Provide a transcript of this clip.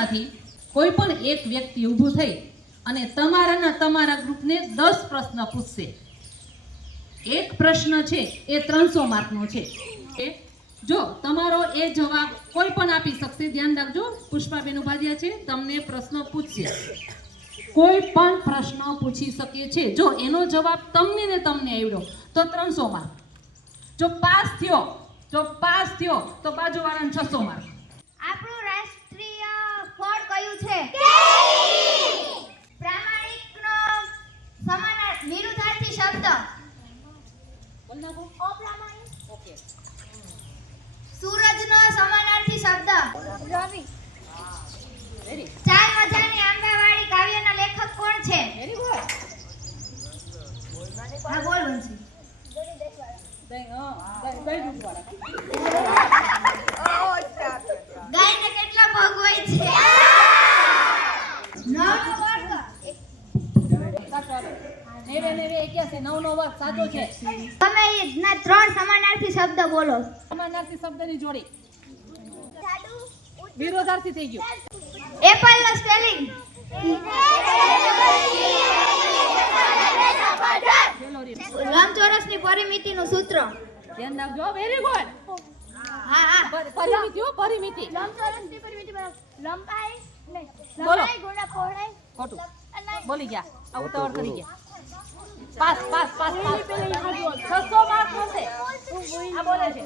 તમારામાંથી કોઈ પણ એક વ્યક્તિ ઊભું થઈ અને તમારા ગ્રુપને 10 પ્રશ્ન પૂછશે. એક પ્રશ્ન છે એ 300 માર્કનો છે. જો તમારો એ જવાબ કોઈ પણ આપી શકશે. ધ્યાન રાખજો, પુષ્પાબેન ઉભાદ્યા છે, તમને પ્રશ્ન પૂછશે. કોઈ પણ પ્રશ્ન પૂછી શકે છે. જો એનો જવાબ તમને આવડ્યો તો 300 માર્ક. જો પાસ થયો તો બાજુવાળાને 600 માર્ક. આપણું રાષ્ટ્રીય ફળ કયું છે? કેરી. પ્રામાણિકનો વિરુદ્ધાર્થી શબ્દ? બોલ નાખો. અપ્રામાણિક. ઓકે. સૂરજનો સમાનાર્થી શબ્દ? રવિ. વેરી ચાર મજાની આંબાવાળી કાવ્યના લેખક કોણ છે? Very good. હા, બોલ વંશી. ગાયને કેટલા પગ હોય છે? 9 નો વર્ગ. નેવે 81 9 નો વર્ગ સાચો છે. તમે ના 3 સમાનાર્થી શબ્દ બોલો. સમાનાર્થી શબ્દની જોડી વિરોધાર્થી થઈ ગયું. એપલ નો સ્પેલિંગ? લંબચોરસની પરિમિતિનું સૂત્ર? ધ્યાન રાખજો. Very good. હા. પરિમિતિ. લંબચોરસની પરિમિતિ બરાબર લંબાઈ બોલો. ગુણ્યા પહોળાઈ. ખોટું બોલી ગયા. આ ઉતાવળ કરી ગયા. પાસ 600 માર્ક મળશે. આ બોલે છે